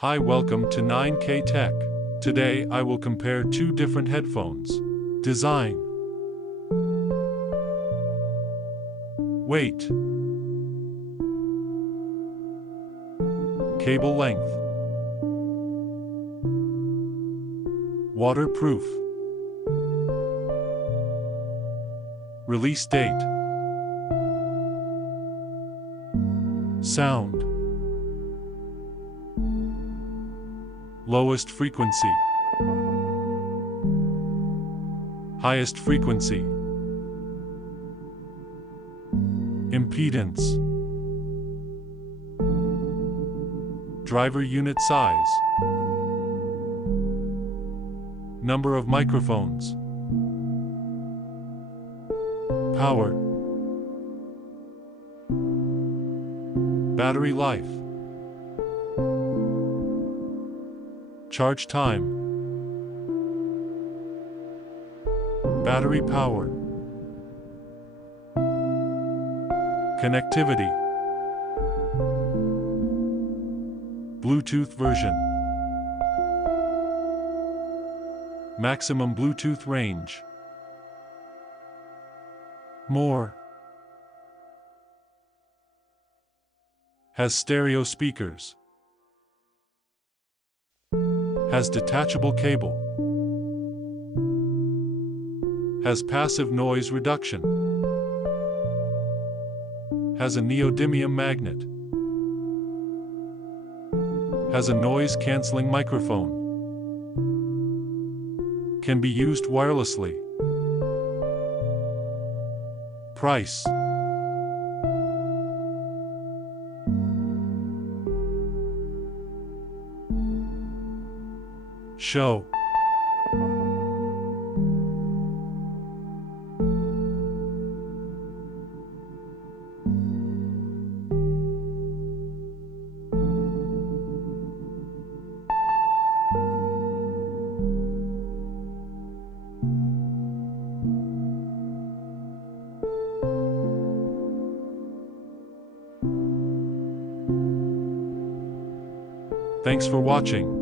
Hi, welcome to 9K Tech. Today I will compare two different headphones. Design. Weight. Cable length. Waterproof. Release date. Sound. Lowest frequency. Highest frequency. Impedance. Driver unit size. Number of microphones. Power. Battery life. Charge time. Battery power. Connectivity. Bluetooth version. Maximum Bluetooth range. More. Has stereo speakers. Has detachable cable. Has passive noise reduction. Has a neodymium magnet. Has a noise-canceling microphone. Can be used wirelessly. Price. Show. Thanks for watching.